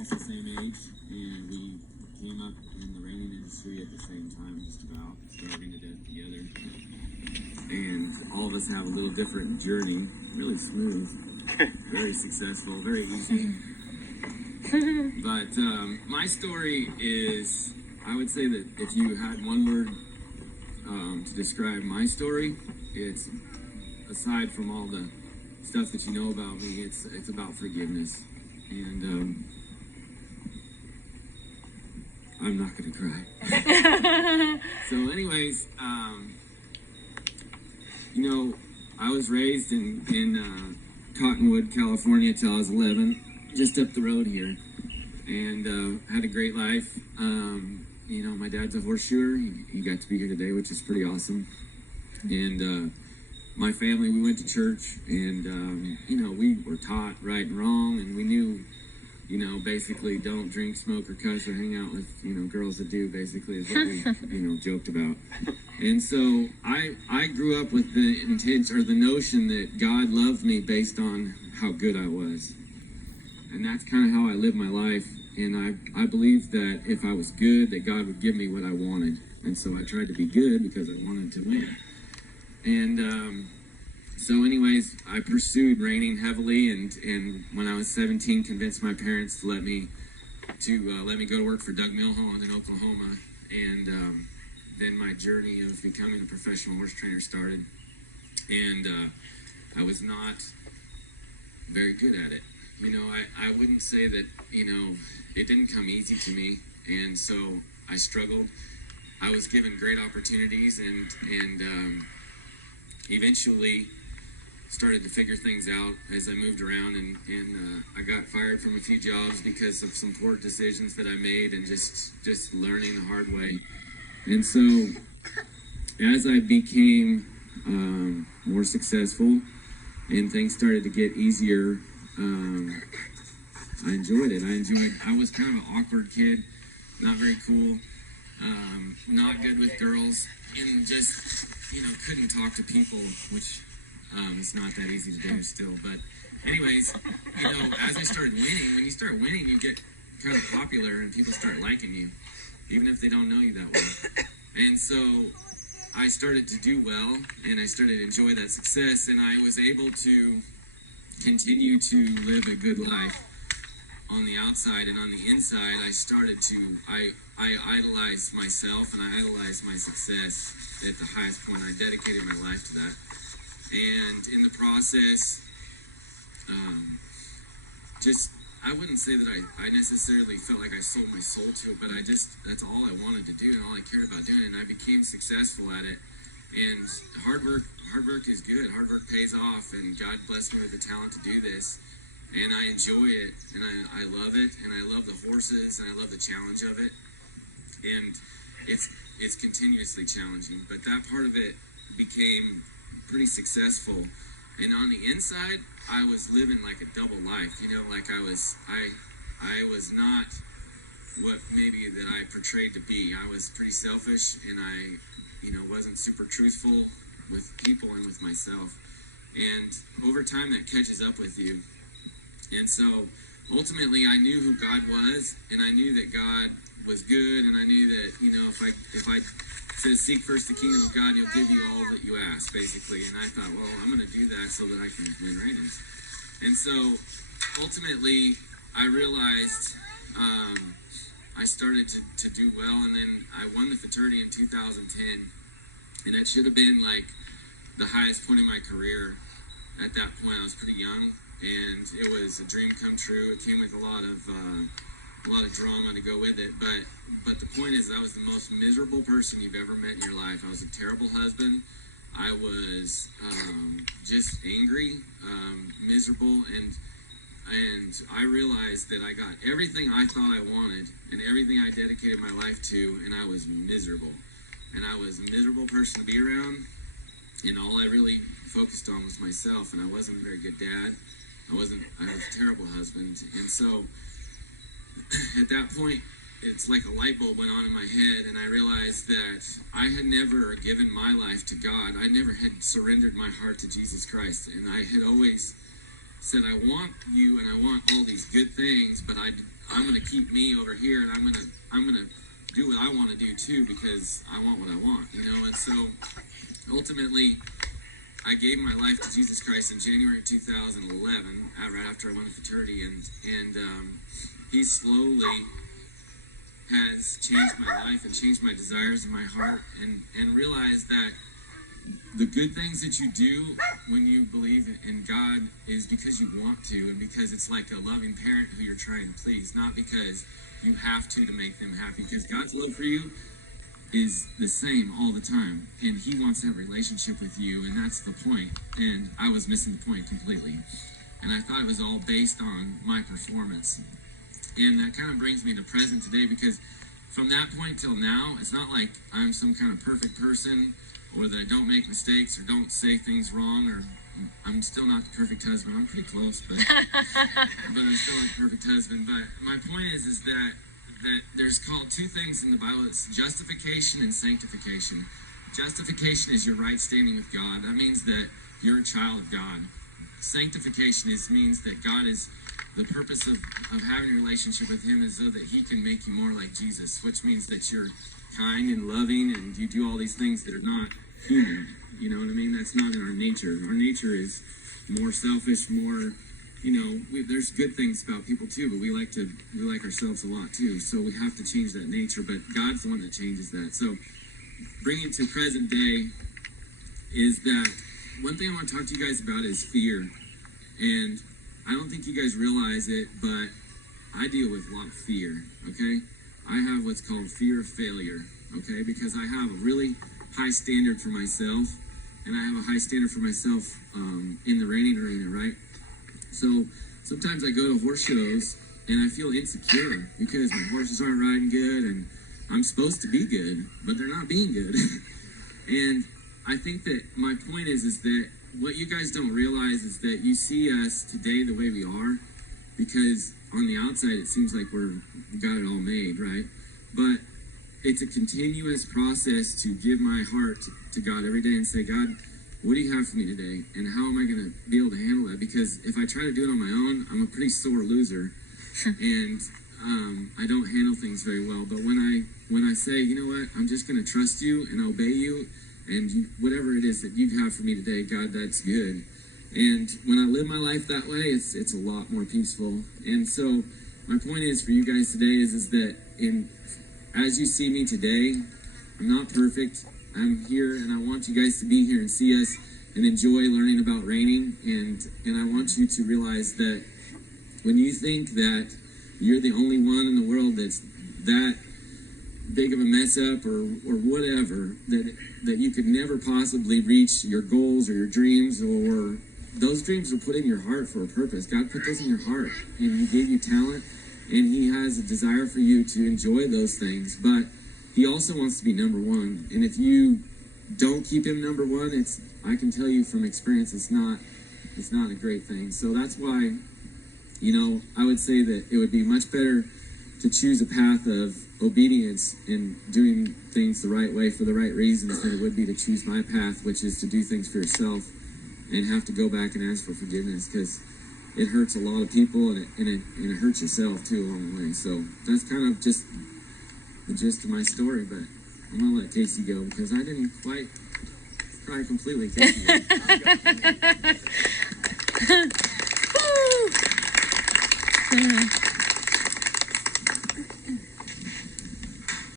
almost the same age, and we came up in the reining industry at the same time, just about starving to death together. And all of us have a little different journey, really smooth, very successful, very easy. But my story is, I would say that if you had one word to describe my story, it's, aside from all the stuff that you know about me, it's about forgiveness. And I'm not gonna cry. So anyways, you know, I was raised in Cottonwood, California till I was 11, just up the road here, and had a great life. You know, my dad's a horseshoer. He got to be here today, which is pretty awesome. And my family, we went to church, and you know, we were taught right and wrong, and we knew, you know, basically don't drink, smoke, or cuss, or hang out with, you know, girls that do, basically, is what we, you know, joked about. And so I grew up with the intent, or the notion, that God loved me based on how good I was. And that's kind of how I lived my life. And I believed that if I was good, that God would give me what I wanted. And so I tried to be good because I wanted to win. And so anyways, I pursued reining heavily, and when I was 17, convinced my parents to let me go to work for Doug Milholland in Oklahoma. And then my journey of becoming a professional horse trainer started. And I was not very good at it. You know, I wouldn't say that, you know, it didn't come easy to me, and so I struggled. I was given great opportunities, and eventually started to figure things out as I moved around, and I got fired from a few jobs because of some poor decisions that I made, and just learning the hard way. And so as I became more successful and things started to get easier, I enjoyed it. I was kind of an awkward kid, not very cool, not good with girls, and just, you know, couldn't talk to people, which is not that easy to do still. But anyways, you know, as I started winning, when you start winning, you get kind of popular and people start liking you, even if they don't know you that well. And so I started to do well, and I started to enjoy that success, and I was able to continue to live a good life on the outside. And on the inside, I idolized myself, and I idolized my success at the highest point. I dedicated my life to that. And in the process, I wouldn't say that I necessarily felt like I sold my soul to it, but that's all I wanted to do and all I cared about doing, and I became successful at it. And hard work is good. Hard work pays off, and God blessed me with the talent to do this. And I enjoy it, and I love it, and I love the horses, and I love the challenge of it. And it's continuously challenging, but that part of it became pretty successful. And on the inside, I was living like a double life, you know, like I was not what maybe that I portrayed to be. I was pretty selfish, and I, you know, wasn't super truthful with people and with myself. And over time, that catches up with you. And so ultimately, I knew who God was, and I knew that God was good, and I knew that, you know, if I says, seek first the kingdom of God, he'll give you all that you ask, basically. And I thought, well, I'm going to do that so that I can win reigns. And so ultimately, I realized I started to do well, and then I won the fraternity in 2010, and that should have been like the highest point in my career. At that point, I was pretty young, and it was a dream come true. It came with a lot of drama to go with it, but the point is, I was the most miserable person you've ever met in your life. I was a terrible husband. I was just angry, miserable, and I realized that I got everything I thought I wanted and everything I dedicated my life to, and I was miserable. And I was a miserable person to be around, and all I really focused on was myself, and I wasn't a very good dad. I was a terrible husband. And so at that point, it's like a light bulb went on in my head, and I realized that I had never given my life to God. I never had surrendered my heart to Jesus Christ, and I had always said, I want you and I want all these good things, but I'm going to keep me over here, and I'm going to do what I want to do too, because I want what I want, you know. And so ultimately, I gave my life to Jesus Christ in January 2011, right after I went to fraternity, and he slowly has changed my life and changed my desires in my heart, and realized that the good things that you do when you believe in God is because you want to, and because it's like a loving parent who you're trying to please, not because you have to make them happy, because God's love for you is the same all the time, and he wants to have a relationship with you, and that's the point. And I was missing the point completely, and I thought it was all based on my performance. And that kind of brings me to present today, because from that point till now, it's not like I'm some kind of perfect person, or that I don't make mistakes or don't say things wrong, or I'm still not the perfect husband. I'm pretty close, but I'm still not the perfect husband. But my point is that there's called two things in the Bible. It's justification and sanctification. Justification is your right standing with God. That means that you're a child of God. Sanctification means that God is, the purpose of having a relationship with him is so that he can make you more like Jesus, which means that you're kind and loving, and you do all these things that are not human. You know what I mean? That's not in our nature. Our nature is more selfish, more, you know, there's good things about people too, but we like ourselves a lot too. So we have to change that nature, but God's the one that changes that. So bringing it to present day is that one thing I want to talk to you guys about is fear. And I don't think you guys realize it, but I deal with a lot of fear, okay? I have what's called fear of failure, okay? Because I have a really high standard for myself, and I have a high standard for myself in the reining arena, right? So sometimes I go to horse shows, and I feel insecure because my horses aren't riding good, and I'm supposed to be good, but they're not being good. And I think that my point is that what you guys don't realize is that you see us today the way we are, because on the outside it seems like we got it all made, right? But it's a continuous process to give my heart to God every day and say, God, what do you have for me today? And how am I going to be able to handle that? Because if I try to do it on my own, I'm a pretty sore loser. And I don't handle things very well. But when I say, you know what, I'm just going to trust you and obey you, and whatever it is that you have for me today, God, that's good. And when I live my life that way, it's a lot more peaceful. And so my point is for you guys today is that as you see me today, I'm not perfect. I'm here, and I want you guys to be here and see us and enjoy learning about reining. And I want you to realize that when you think that you're the only one in the world that's that big of a mess up or whatever, that you could never possibly reach your goals or your dreams, or those dreams were put in your heart for a purpose. God put those in your heart, and he gave you talent, and he has a desire for you to enjoy those things, but he also wants to be number one. And if you don't keep him number one, I can tell you from experience, it's not a great thing. So that's why, you know, I would say that it would be much better to choose a path of obedience and doing things the right way for the right reasons than it would be to choose my path, which is to do things for yourself and have to go back and ask for forgiveness, because it hurts a lot of people, and it hurts yourself too along the way. So that's kind of just the gist of my story, but I'm going to let Casey go because I didn't quite cry completely. Casey did.